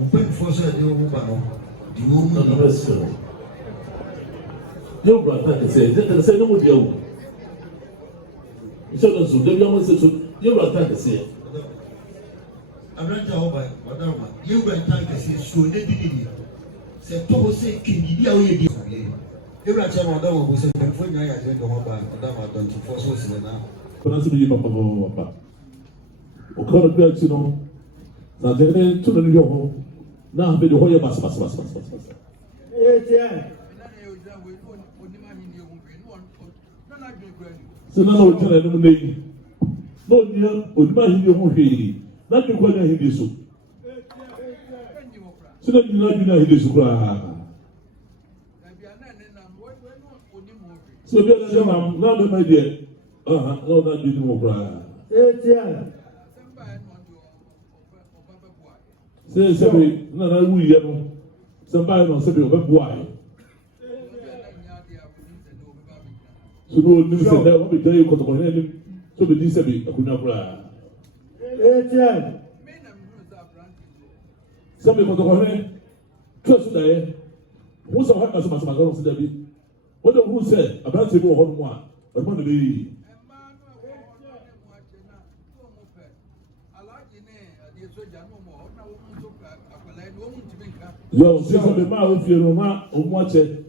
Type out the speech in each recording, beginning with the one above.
open force de o ba no di wo mu no rescue yo brother can say no more deal so the so the almost so yo brother can say abranta o ba wadarma you go tank say so ne di se to say kindi dia o ye di ebra cha ma da mo se telefon nya ya je do mo ba da ma don to force so se na kono so bi papa o kono pe chi no na de tu no yo na be de ho ye bas so na no tell no nei no nia onima hi ye ho hwe na de ko na hi de so so na ni na hi de so kra so be na jama na do na de no na di mo kra se be na na wu ye no se ba no se be obebuai so no ni se da o be tell you ko to ko ni so be di se be akunya kra se be ko to ko ni to so da ye wo so ha ka so ma so se da bi wo de hu se abran se bo ho no mu a e mo no be yi yo se so be ma o fie no ma o mu ache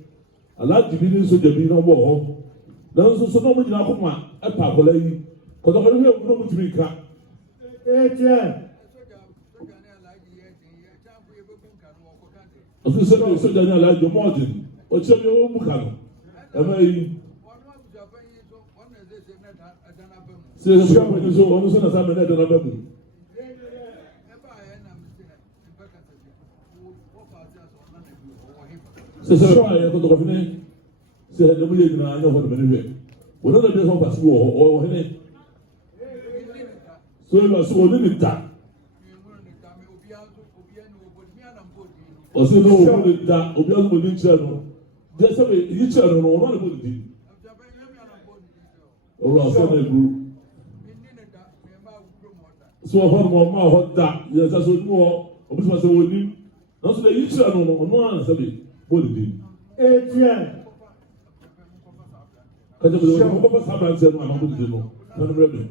alaji bi ni so de bi no bo ho na so no mo nyina ko ma e pa akola yi ko to ko ni no mu tibi ka o so de ni alaji mo din o che bi o mu ka no e ma yi se so ko ni so o so na sa me na de na ba mu se pa ya ko to ko ni se de mu ye na anya ho de me ni we no de so pa si o he so lo so ni ta o se no o ni ta obi azu mo ni nche no de se be yi che no no no mo di o ro so na guru so ho mo ma ho da ye sa so mo o bi so wo ni no so de yi che no no no an se be bolidi kaje bo ko ba sa ba se no ma bolidi no no no rebe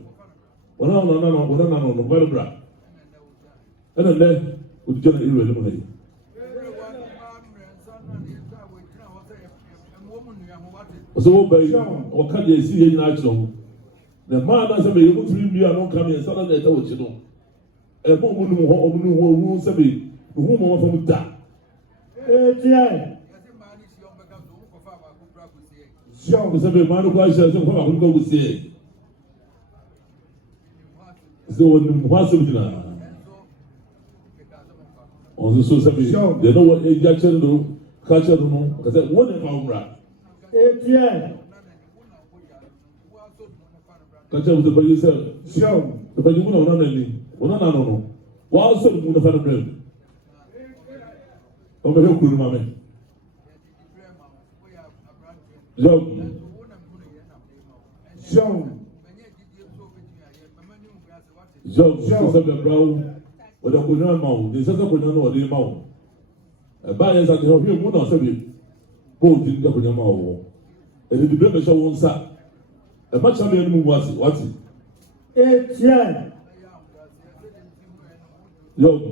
no ba bra ana le o di jona iru le mo hayi so wo ba yi o ka je si ye nyina achiro na ma na se be ye mutumi mi ano ka me sa na eta wo chi no e mo mu nu ho hu se be hu mo ma fam da você vê mais no qual já se fala com você se o não faz o que na os so sabe de não o já chando cacha do não quer dizer o não faura cacha o depois isso show depois de não ali não o alço do mundo faz o mesmo o meu curu mame Job, sabe brau, o da kunyan mau, de sasa kunyan no de mau. Ba ya sa de ho mu na sabe. Bo di da kunyan mau. E de be be sha won sa. E ma cha me mu wasi. Job.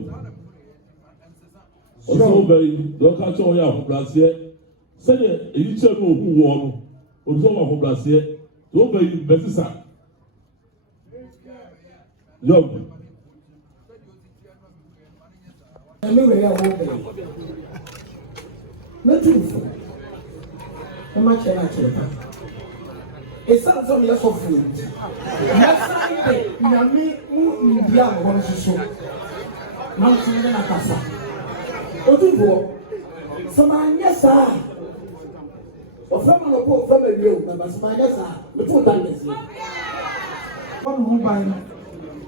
O so be do ka cho ya ho brasie. Se de e che no hu wo no. O so wa ho brasie. Do be besisa. Job. Anyway, I won't be. Not too full. How much can I tell? It sounds like you're so full. Yes, Yami, who India wants to show. Now, I'm going to pass. What do you want? Some yes, sir. Or from a poor family, but some yes, sir. The two diamonds. One who by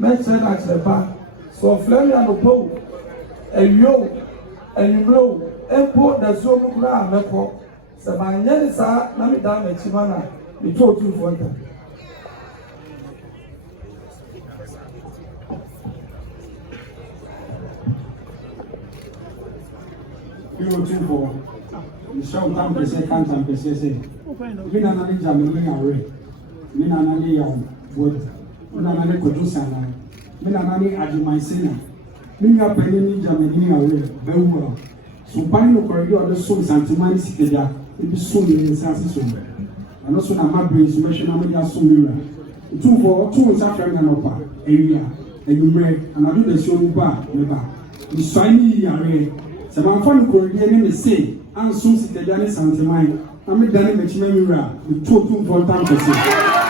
let's say that's the back. So, Fleming and the Pope. And you blow, and put the so ground, Meko. So, my young sir, let me down at Chimana. We told you for them. Euro 2 for the show time per second time per second. We na na jam me na re. Me na na ya wood. Me na na ko do sana. Me na na ajumaisena. Me na penny ni jam me na re. Be wo. So pan no corridor the so santimani sikeja. E bi so ni nsase so. Ano so na ma brain so me hwe na me ya so mira. 2 for 2 nsa na no pa. Area. Anywhere and I do the show ba me ba. The shiny yare. Se man fa no corridor ni me say and so sikeja ni santimani. I'm not done with Mira, the 2 for time.